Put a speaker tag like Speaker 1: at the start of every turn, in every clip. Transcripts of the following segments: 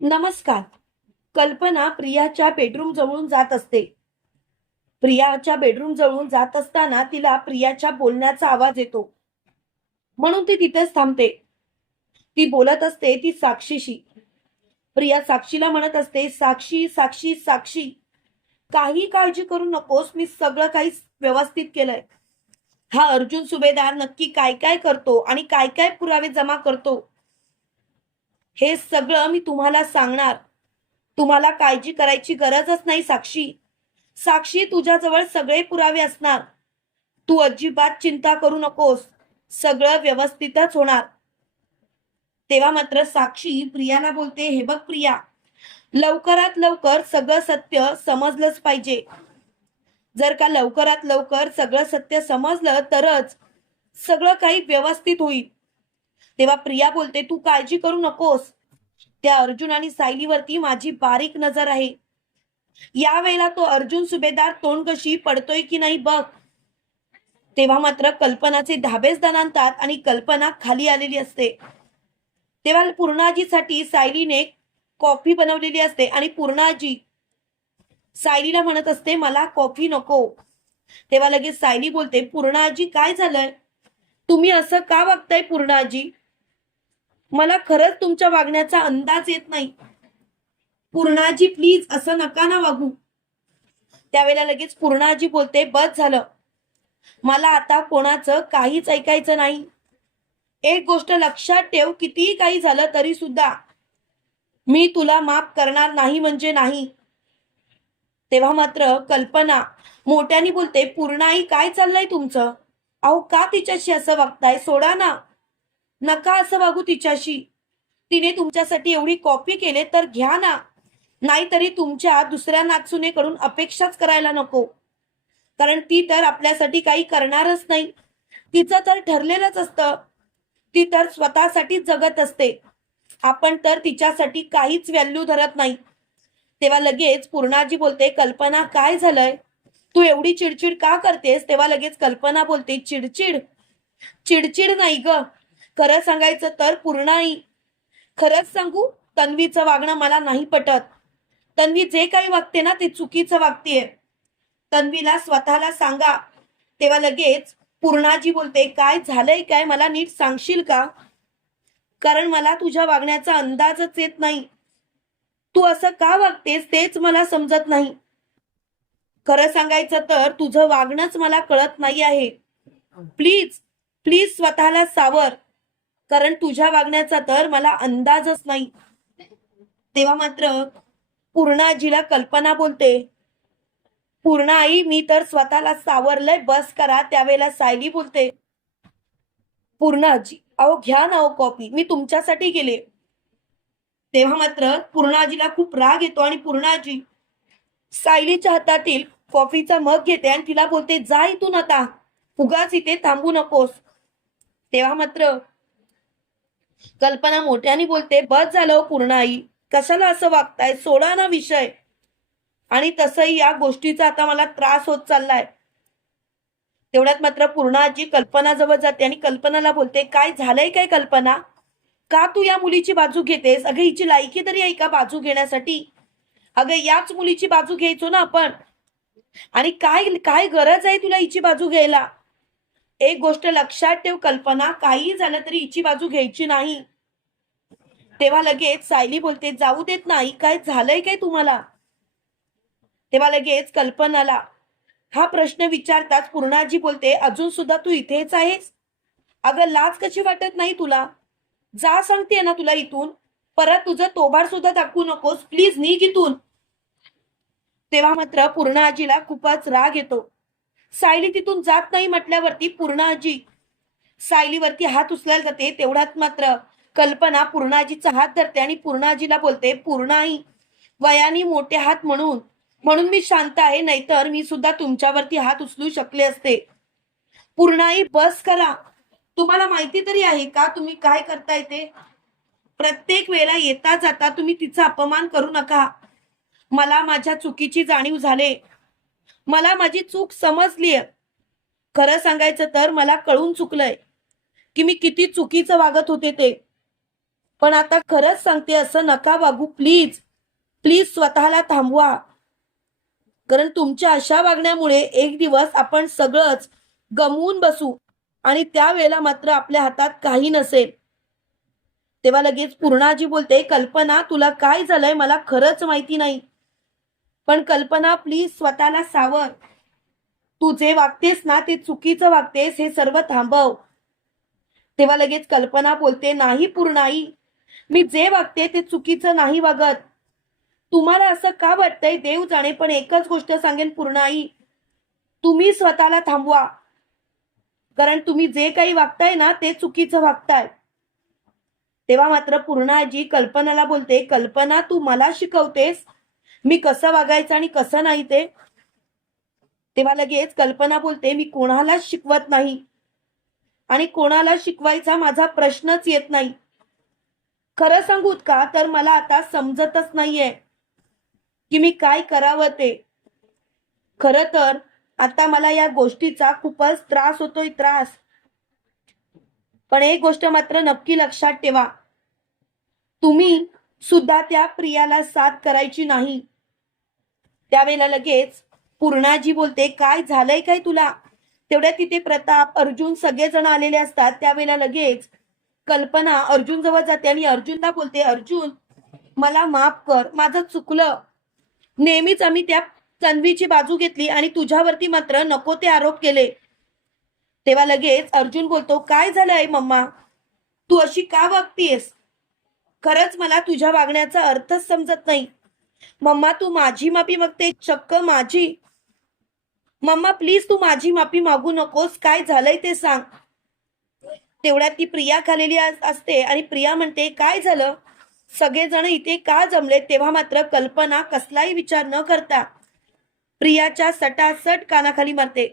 Speaker 1: नमस्कार. कल्पना प्रियाच्या बेडरूम जवळून जात असते. प्रियाच्या बेडरूम जवळून जात असताना तिला प्रियाच्या बोलण्याचा आवाज येतो. म्हणून ती तिथेच थांबते. ती बोलत असते ती साक्षीशी. प्रिया साक्षीला म्हणत असते साक्षी साक्षी साक्षी काही काळजी करू नकोस मी सगळं काही व्यवस्थित केलंय. हा अर्जुन सुभेदार नक्की काय काय करतो आणि काय काय पुरावे जमा करतो? हे सगळं मी तुम्हाला सांगणार. तुम्हाला काळजी करायची गरजच नाही साक्षी. साक्षी तुझ्याजवळ सगळे पुरावे असणार. तू अजिबात चिंता करू नकोस. सगळं व्यवस्थितच होणार. तेव्हा मात्र साक्षी प्रियाला बोलते हे बघ प्रिया लवकरात लवकर सगळं सत्य समजलंच पाहिजे. जर का लवकरात लवकर सगळं सत्य समजलं तरच सगळं काही व्यवस्थित होईल. तेव्हा प्रिया बोलते तू काळजी करू नकोस. त्या अर्जुन आणि सायलीवरती माझी बारीक नजर आहे. या वेळेला तो अर्जुन सुभेदार तोंड कशी पडतोय की नाही बघ. तेव्हा मात्र कल्पनाचे धाबेच दणांतात आणि कल्पना खाली आलेली असते. तेव्हा पूर्णाजीसाठी सायलीने कॉफी बनवलेली असते आणि पूर्णाजी सायलीला म्हणत असते मला कॉफी नको. तेव्हा लगेच सायली बोलते पूर्णाजी काय झालंय? तुम्ही असं का वागताय पूर्णाजी मला खरंच तुमच्या वागण्याचा अंदाज येत नाही. पूर्णाजी प्लीज असं नका ना वागू. त्यावेळेला लगेच पूर्णाजी बोलते बस झालं. मला आता कोणाचं काहीच ऐकायचं नाही. एक गोष्ट लक्षात ठेव कितीही काही झालं तरी सुद्धा. मी तुला माफ करणार नाही म्हणजे नाही. तेव्हा मात्र कल्पना मोठ्याने बोलते पूर्णाई काय चाललंय तुमचं? अहो का तिच्याशी असं वागताय? सोडा ना. नका असं वागू तिच्याशी. तिने तुमच्यासाठी एवढी कॉपी केले तर घ्या ना. नाहीतरी तुमच्या दुसऱ्या नाचुनेकडून अपेक्षाच करायला नको. कारण ती तर आपल्यासाठी काही करणारच नाही. तिचं तर ठरलेलंच असतं. ती तर स्वतःसाठी जगत असते. आपण तर तिच्यासाठी काहीच व्हॅल्यू धरत नाही. तेव्हा लगेच पूर्णाजी बोलते कल्पना काय झालंय? तू एवढी चिडचिड का करतेस? तेव्हा लगेच कल्पना बोलते चिडचिड चिडचिड नाही ग. खरं सांगायचं तर पूर्णाई खरंच सांगू तन्वीचं वागणं मला नाही पटत. तन्वी जे काही वागते ना ते चुकीचं वागतेय. तन्वीला स्वतःला सांगा. तेव्हा लगेच पूर्णाजी बोलते काय झालंय काय? मला नीट सांगशील का? कारण मला तुझ्या वागण्याचा अंदाजच येत नाही. तू असं का वागतेस तेच मला समजत नाही. खरं सांगायचं तर तुझं वागणंच मला कळत नाही आहे. प्लीज प्लीज स्वतःला सावर. कारण तुझ्या वागण्याचा तर मला अंदाजच नाही. तेव्हा मात्र पूर्णाजीला कल्पना बोलते. पूर्ण आई मी तर स्वतःला सावरलंय. बस करा त्यावेळेला सायली बोलते. पूर्ण आजी अहो घ्या ना अहो कॉपी मी तुमच्यासाठी गेले तेव्हा मात्र पूर्णाजीला खूप राग येतो आणि पूर्णाजी सायलीच्या हातातील कॉफीचा मग घेते आणि तिला बोलते जा इथून आता. उगाच इथे थांबू नकोस. तेव्हा मात्र कल्पना मोठ्याने बोलते बस झालं हो पूर्ण आई कशाला असं वागताय? सोडा ना विषय. आणि तसंही या गोष्टीचा आता मला त्रास होत चाललाय. तेवढ्यात मात्र पूर्णाजी कल्पनाजवळ जाते आणि कल्पनाला बोलते काय झालंय काय कल्पना? का तू या मुलीची बाजू घेतेस? अगं हिची लायकी तरी आहे का बाजू घेण्यासाठी? अगं याच मुलीची बाजू घ्यायचो ना आपण. आणि काय काय गरज आहे तुला हिची बाजू घ्यायला? एक गोष्ट लक्षात ठेव कल्पना काही झालं तरी हिची बाजू घ्यायची नाही. तेव्हा लगेच सायली बोलते जाऊ देत नाही काय झालंय काय तुम्हाला? तेव्हा लगेच कल्पनाला हा प्रश्न विचारताच पूर्णाजी बोलते अजून सुद्धा तू इथेच आहेस? अगं लाज कशी वाटत नाही तुला? जा सांगते ना तुला इथून. परत तुझं तोबाड सुद्धा दाखवू नकोस. प्लीज निघ इथून. तेव्हा मात्र पूर्ण आजीला खूपच राग येतो. सायली तिथून जात नाही म्हटल्यावरती पूर्ण आजी सायलीवरती हात उचलायला जाते. तेवढ्यात मात्र कल्पना पूर्णाजीचा हात धरते आणि पूर्णाजीला बोलते पूर्णाई वयानी मोठे हात म्हणून म्हणून मी शांत आहे नाहीतर मी सुद्धा तुमच्यावरती हात उचलू शकले असते. पूर्णाई बस करा. तुम्हाला माहिती तरी आहे का तुम्ही काय करताय ते? प्रत्येक वेळेला येता जाता तुम्ही तिचा अपमान करू नका. मला माझ्या चुकीची जाणीव झाले. मला माझी चूक समजलीय. खरं सांगायचं तर मला कळून चुकलंय की मी किती चुकीचं वागत होते ते. पण आता खरंच सांगते असं नका वागू प्लीज. प्लीज स्वतःला थांबवा. कारण तुमच्या अशा वागण्यामुळे एक दिवस आपण सगळंच गमवून बसू आणि त्यावेळेला मात्र आपल्या हातात काही नसेल. तेव्हा लगेच पूर्णाजी बोलते कल्पना तुला काय झालंय? मला खरंच माहिती नाही. पण कल्पना प्लीज स्वतःला सावर. तू जे वागतेस ना ते चुकीचं वागतेस हे सर्व थांबव. तेव्हा लगेच कल्पना बोलते नाही पूर्णाई. मी जे वागते ते चुकीचं नाही वागत. तुम्हाला असं का वाटतंय? देव जाणे पण एकच गोष्ट सांगेन पूर्णाई. तुम्ही स्वतःला थांबवा. कारण तुम्ही जे काही वागताय ना ते चुकीचं वागताय. तेव्हा मात्र पूर्णाजी कल्पनाला बोलते कल्पना तू मला शिकवतेस मी कसं वागायचं आणि कसं नाही ते? तेव्हा लगेच कल्पना बोलते मी कोणालाच शिकवत नाही? आणि कोणाला शिकवायचा माझा प्रश्नच येत नाही. खरं सांगूत का? तर मला आता समजतच नाहीये की मी काय करावं ते. खर तर आता मला या गोष्टीचा खूपच त्रास होतोय त्रास. पण एक गोष्ट मात्र नक्की लक्षात ठेवा. तुम्ही सुद्धा त्या प्रियाला साथ करायची नाही. त्यावेळेला लगेच पूर्णाजी बोलते काय झालंय काय तुला? तेवढ्या तिथे प्रताप अर्जुन सगळेजण आलेले असतात. त्यावेळेला लगेच कल्पना अर्जुन जवळ जाते आणि अर्जुनला बोलते अर्जुन मला माफ कर माझं चुकलं. नेहमीच आम्ही त्या तन्वीची बाजू घेतली आणि तुझ्यावरती मात्र नको ते आरोप केले. तेव्हा लगेच अर्जुन बोलतो काय झालंय मम्मा? तू अशी का वागतीयस खरंच मला तुझ्या वागण्याचा अर्थच समजत नाही. मम्मा तू माझी माफी मागते चक्क माझी. मम्मा प्लीज तू माझी माफी मागू नकोस काय झालंय ते सांग. तेवढ्यात ती प्रिया खालेली असते आणि प्रिया म्हणते काय झालं? सगळेजण इथे का जमले तेव्हा मात्र कल्पना कसलाही विचार न करता प्रियाच्या सटासट कानाखाली मारते.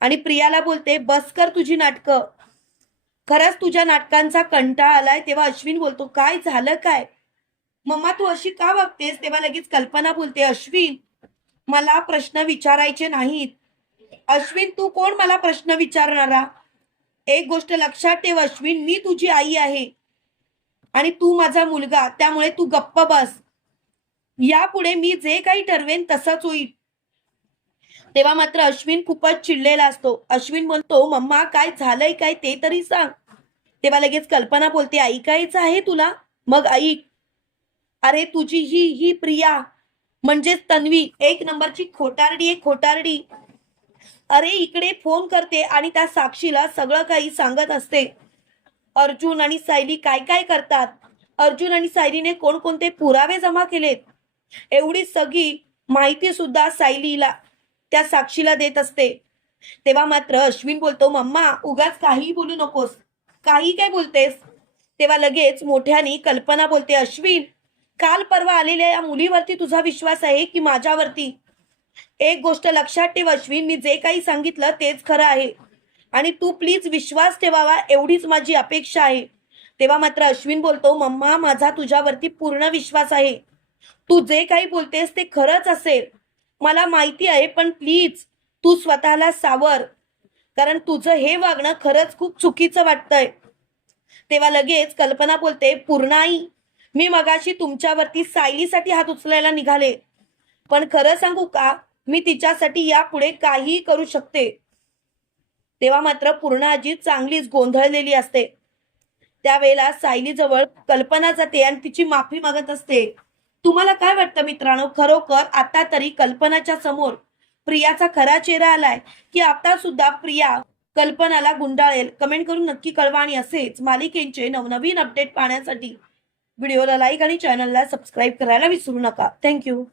Speaker 1: आणि प्रियाला बोलते बस कर तुझी नाटकं. खरंच तुझ्या नाटकांचा कंटाळा आलाय तेव्हा अश्विन बोलतो काय झालं काय? मम्मा तू अशी का वागतेस तेव्हा लगेच कल्पना बोलते अश्विन मला प्रश्न विचारायचे नाहीत. अश्विन तू कोण मला प्रश्न विचारणारा? एक गोष्ट लक्षात ठेव अश्विन मी तुझी आई आहे आणि तू माझा मुलगा त्यामुळे तू गप्प बस. यापुढे मी जे काही ठरवेन तसंच होईल. तेव्हा मात्र अश्विन खूपच चिडलेला असतो. अश्विन म्हणतो मम्मा काय झालंय काय ते तरी सांग. तेव्हा लगेच कल्पना बोलते ऐकायचं आहे तुला? मग ऐक अरे तुझी ही ही प्रिया म्हणजेच तन्वी एक नंबरची खोटारडी आहे खोटारडी. अरे इकडे फोन करते आणि त्या साक्षीला सगळं काही सांगत असते. अर्जुन आणि सायली काय काय करतात? अर्जुन आणि सायलीने कोणकोणते पुरावे जमा केलेत? एवढी सगळी माहिती सुद्धा सायलीला त्या साक्षीला देत असते. तेव्हा मात्र अश्विन बोलतो मम्मा उगाच काही बोलू नकोस. काही काय बोलतेस? तेव्हा लगेच मोठ्यानी कल्पना बोलते अश्विन काल परवा आलेल्या या मुलीवरती तुझा विश्वास आहे की माझ्यावरती? एक गोष्ट लक्षात ठेव अश्विन मी जे काही सांगितलं तेच खरं आहे. आणि तू प्लीज विश्वास ठेवावा एवढीच माझी अपेक्षा आहे. तेव्हा मात्र अश्विन बोलतो मम्मा माझा तुझ्यावरती पूर्ण विश्वास आहे. तू जे काही बोलतेस ते खरंच असेल. मला माहिती आहे पण प्लीज तू स्वतःला सावर. कारण तुझं हे वागणं खरंच खूप चुकीचं वाटतंय. तेव्हा लगेच कल्पना बोलते पूर्णाई मी मगाशी तुमच्यावरती सायलीसाठी हात उचलायला निघाले. पण खरं सांगू का मी तिच्यासाठी यापुढे काहीही करू शकते. तेव्हा मात्र पूर्ण आजी चांगलीच गोंधळलेली असते. त्यावेळेला सायली जवळ कल्पना जाते आणि तिची माफी मागत असते. तुम्हाला काय वाटतं मित्रांनो? खरोखर आता तरी कल्पनाच्या समोर प्रियाचा खरा चेहरा आलाय की आता सुद्धा प्रिया कल्पनाला गुंडाळेल? कमेंट करून नक्की कळवा आणि असेच मालिकेंचे नवनवीन अपडेट पाहण्यासाठी व्हिडिओला लाईक आणि चॅनलला सबस्क्राईब करायला विसरू नका. थँक्यू